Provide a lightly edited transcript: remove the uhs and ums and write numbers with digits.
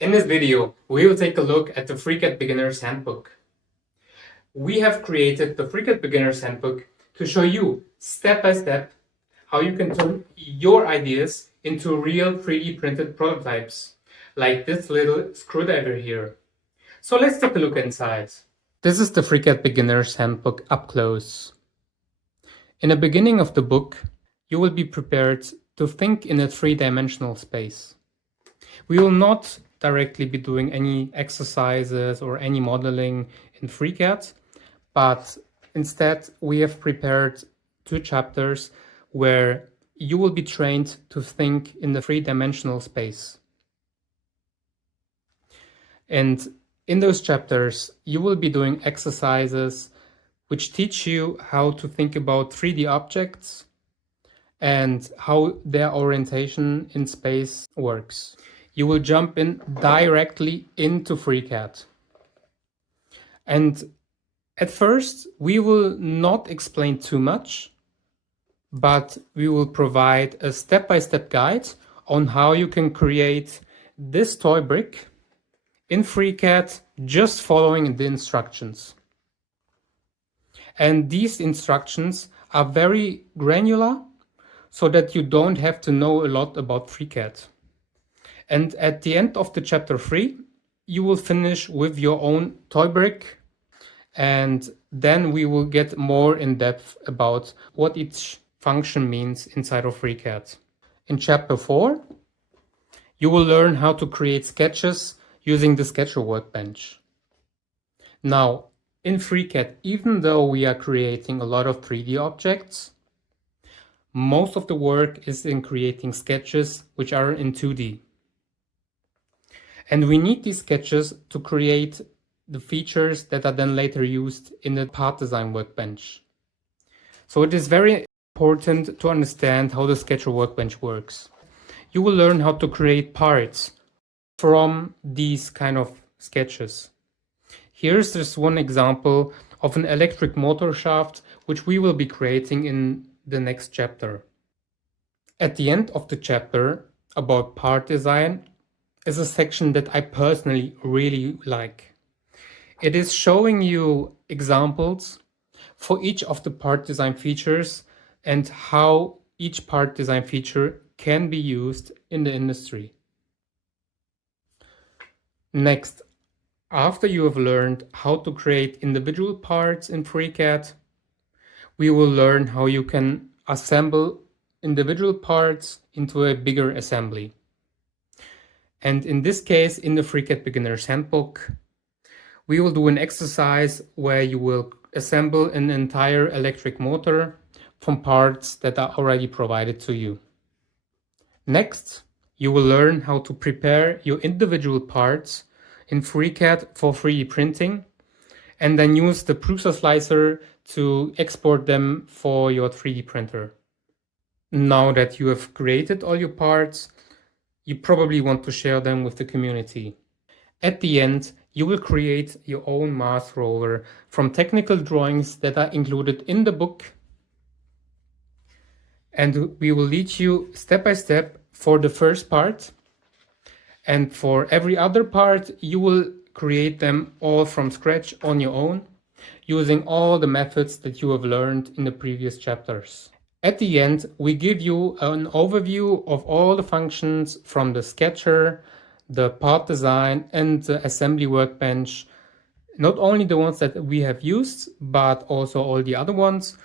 In this video, we will take a look at the FreeCAD Beginner's Handbook. We have created the FreeCAD Beginner's Handbook to show you step by step how you can turn your ideas into real 3D printed prototypes, like this little screwdriver here. So let's take a look inside. This is the FreeCAD Beginner's Handbook up close. In the beginning of the book, you will be prepared to think in a three-dimensional space. We will not directly be doing any exercises or any modeling in FreeCAD, but instead we have prepared 2 chapters where you will be trained to think in the three-dimensional space. And in those chapters, you will be doing exercises which teach you how to think about 3D objects and how their orientation in space works. You will jump in directly into FreeCAD. And at first, we will not explain too much, but we will provide a step-by-step guide on how you can create this toy brick in FreeCAD just following the instructions. And these instructions are very granular so that you don't have to know a lot about FreeCAD. And at the end of the chapter 3, you will finish with your own toy brick, and then we will get more in depth about what each function means inside of FreeCAD. In chapter 4, you will learn how to create sketches using the Sketcher workbench. Now, in FreeCAD, even though we are creating a lot of 3D objects, most of the work is in creating sketches which are in 2D. And we need these sketches to create the features that are then later used in the part design workbench. So it is very important to understand how the Sketcher workbench works. You will learn how to create parts from these kind of sketches. Here's just one example of an electric motor shaft, which we will be creating in the next chapter. At the end of the chapter about part design is a section that I personally really like. It is showing you examples for each of the part design features and how each part design feature can be used in the industry. Next, after you have learned how to create individual parts in FreeCAD, we will learn how you can assemble individual parts into a bigger assembly. And in this case, in the FreeCAD Beginner's Handbook, we will do an exercise where you will assemble an entire electric motor from parts that are already provided to you. Next, you will learn how to prepare your individual parts in FreeCAD for 3D printing, and then use the Prusa slicer to export them for your 3D printer. Now that you have created all your parts, you probably want to share them with the community. At the end, you will create your own math roller from technical drawings that are included in the book, and we will lead you step by step for the first part, and for every other part you will create them all from scratch on your own, using all the methods that you have learned in the previous chapters. At the end, we give you an overview of all the functions from the Sketcher, the part design, and the assembly workbench. Not only the ones that we have used, but also all the other ones.